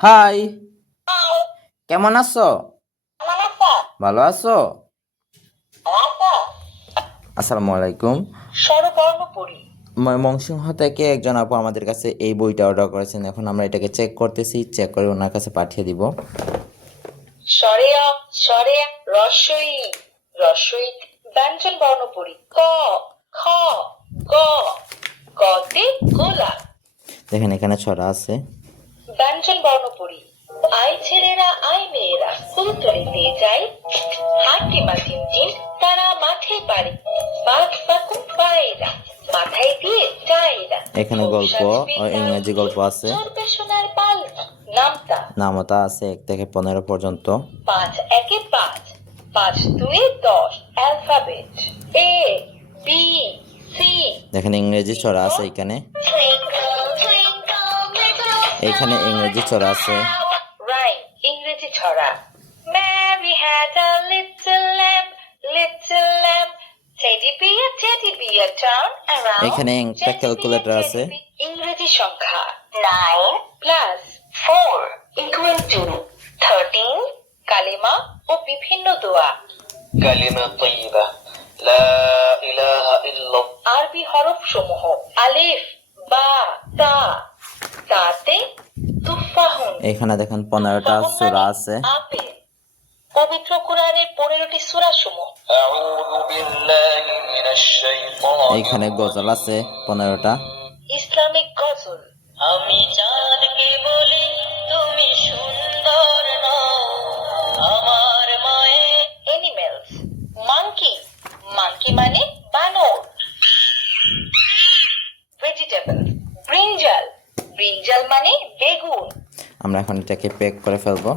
High, কেমন আছো? ভালো আছো? আসসালামু আলাইকুম। স্বরবর্ণপরী ময়মনসিংহ থেকে একজন আপু আমাদের কাছে এই বইটা অর্ডার করেছেন। এখন আমরা এটাকে চেক করতেছি, চেক করে ওনার কাছে পাঠিয়ে দিব। স্বরে অ, স্বরে আ, রস্বই রস্বই ব্যঞ্জন বর্ণপরী ক, খ, গ, গতে গোলাপ। দেখেন এখানে ছড়া আছে। ব্যঞ্জন বর্ণপরী আই ছেলেরা আই মেয়েরা ফুল তুলিতে যাই, হাঁটতে মা ঝিমঝিম তারা মাঠে পারে, বাঘ বাকুম পায়রা মাথায় দিয়ে চায়রা। এখানে গল্প ও ইংরেজি গল্প আছে। চলবে সোনার পাল নামতা নামতা আছে 1 থেকে 15 পর্যন্ত। 5 একে 5, 5 2 10 অ্যালফাবেট এ বি সি। দেখেন ইংরেজি ছড়া আছে এখানে। এখানে ইংরেজি ছড়া আছে। রাইম ইংরেজি ছড়া Mary had a little lamb, teddy bear turn around, এখানে একটা ক্যালকুলেটর আছে। ইংরেজি সংখ্যা 9 plus 4 equal to 13, কালিমা ও বিভিন্ন দোয়া। كلمة طيبة لا إله إلا الله আরবি হরফ সমূহ আলিফ বা তা, তাতে তুফাহুন। এখানে দেখেন 15টা সূরা আছে। আপেল। পবিত্র কোরআনের 15টি সূরা সমূহ। أعوذ بالله من الشيطان এখানে গজল আছে 15টা। ইসলামিক গজল আমি চাঁদকে বলি তুমি সুন্দর নও আমার মায়ে। এনিমেলস মাঙ্কি, মাঙ্কি মানে বানর। ভেজিটেবল ব্রিঞ্জাল, ব্রিঞ্জাল মানে বেগুন। আমরা এখন এটাকে প্যাক করে ফেলবো।